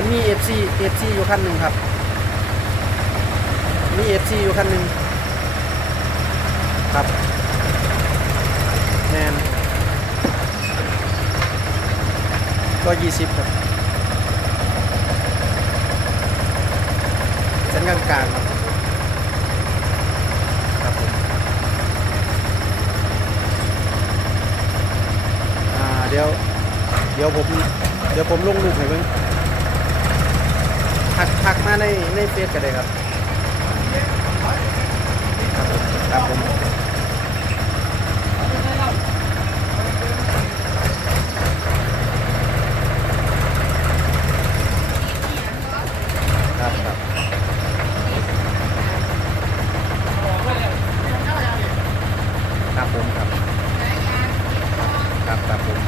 มันมี FC FC อยู่คันหนึ่งครับ มี FC อยู่คันหนึ่งครับแมนก็ยี่สิบครับเส้นกลางกลางๆครับครับผมอ่าเดี๋ยว เดี๋ยวผม เดี๋ยวผมลงรูปให้เบิ่ง ทักทักมาในในเฟซก็ได้ครับ ครับผมครับครับครับผมครับครับครับผม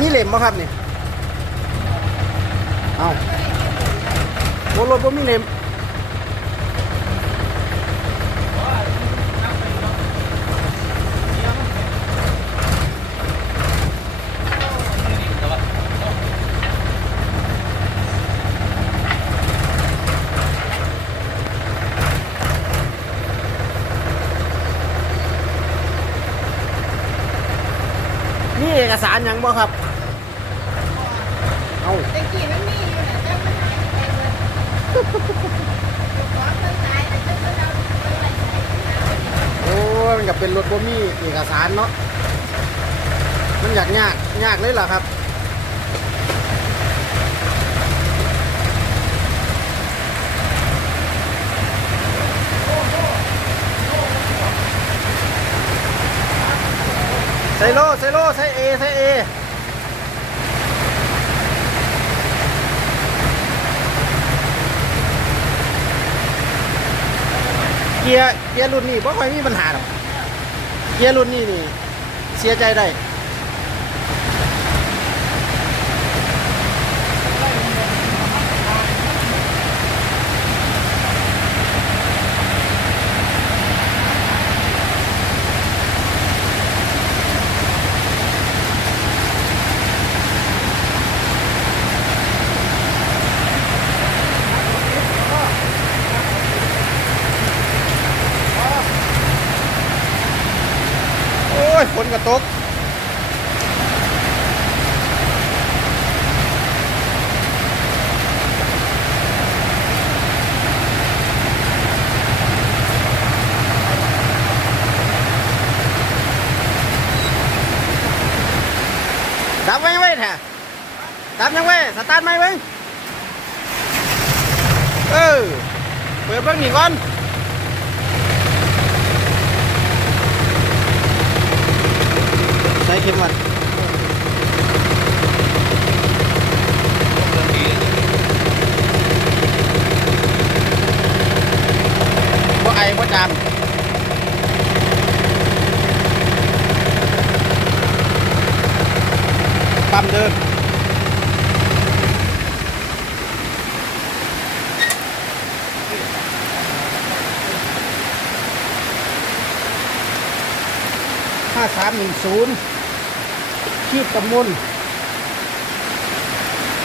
นี่เหล่มป่ะครับนี่เอาโบรถบ่มีเหล่มนี่เอกสารยังบ่ครับ เอาตะกี้มันมีอยู่นะแต่มันหายไปหมดเจ้าของเพิ่นตายแต่เจ้าของเราเพิ่นไว้ใส่โอ้ยมันกับเป็นรถบ่มีเอกสารเนาะมันอยากยากยากเลยเหรอครับใส่โลใส่โลใส่เอใส่เอ กียร์เกียร์รุ่นนี้บ่ค่อยมีปัญหาหรอกเกียร์รุ่นนี้นี่ เสียใจได้ โอ้ ยฝนกระตกดับไว้ไว้แท้ดับยังไว้สตาร์ทไหม เบิ้งเออเปิดเบิ้งนี่ก่อนใส่เข็มมันบ่ไอบ่จามปั๊มเดินห้าสามหนึ่งศูนย์ ชีพกำมุน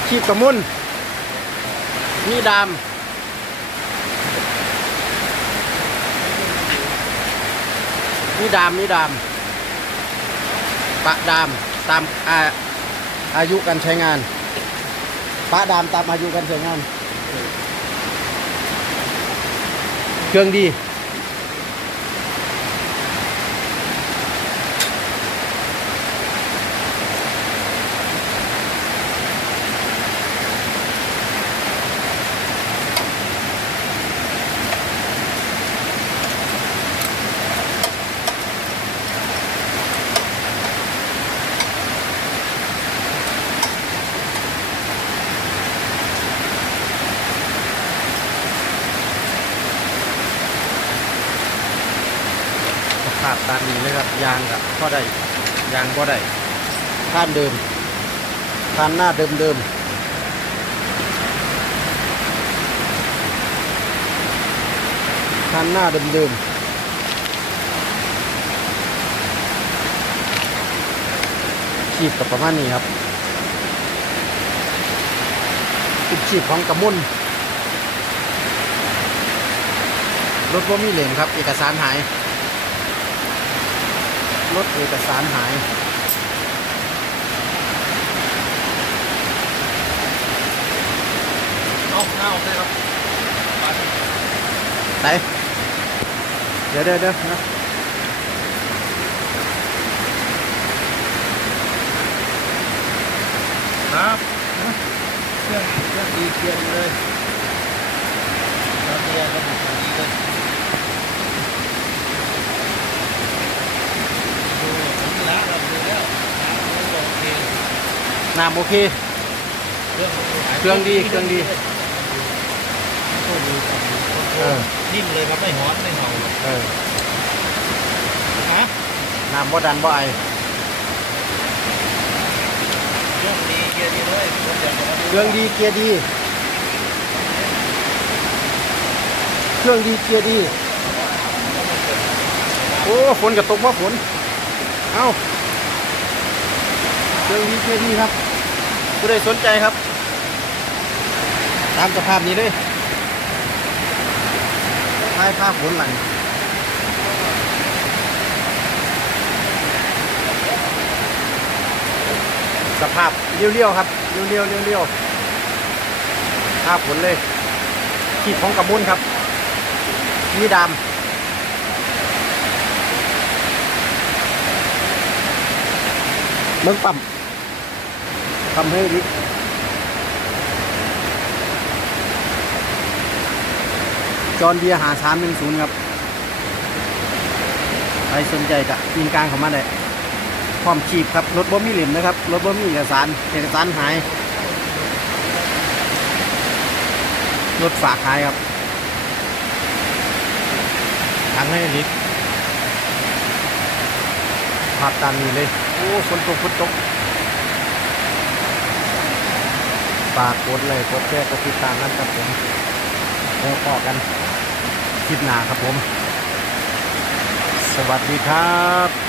ชีพกำมุนมีดามมีดามมีดาม ปะดามตามอาอายุการใช้งาน ปะดามตามอายุการใช้งาน เครื่องดี ขาดตามนี้เลยครับยางกับก็ได้ยางก็ได้ข้านเดิมคันหน้าเดิมเดิมๆคันหน้าเดิมเดิมขีดกับประมาณนี้ครับติดขีดของกระมุนรถว่ามีเหลนครับ เอกสารหาย รถเอกสารหายเอาหน้าออกเลยครับไหนเดี๋ยวเดี๋ยวเดี๋ยวนะครับเครื่องเครื่องดีเครื่องเลยแล้วเนี่ยก็บุกดีเลยดูผมละเราดูแล้วน้ำมันก็โอเค น้ำโอเคเครื่องมันหายเครื่องดีเครื่องดีโอ้โหเออ นิ่มเลยครับไม่ฮ้อนไม่เห่าเลยเออฮะน้ำบ่ดันบ่ไอเครื่องดีเกียร์ดีเลยผมอยากจะมาดูเครื่องดีเกียร์ดี เครื่องดีเกียร์ดี โอ้ฝนกับตกว่าฝน เอ้า เครื่องดีเกียร์ดีครับผู้ใดสนใจครับ ตามสภาพนี้เลยท้ายภาพฝนหลังสภาพเรียวๆครับเรียวๆเรียวๆภาพผลเลยขีดของกระมุนครับมีดำเมืองปั๊ม ทำให้ดิจอนเบียร์หาสามหนึ่งศูนย์ครับ ใครสนใจกับยิงกลางเข้ามาได้ความขีบครับรถบ่มีเหลี่ยมนะครับรถบ่มีเอกสารเอกสารหายรถฝากหายครับทางให้ลิฟต์ภาพตามนี้เลย โอ้ฝนตกฝนตก ฝากกดเลยกดแชร์กดติดตามกันครับผมแล้วพอกันคลิปหน้าครับผม สวัสดีครับ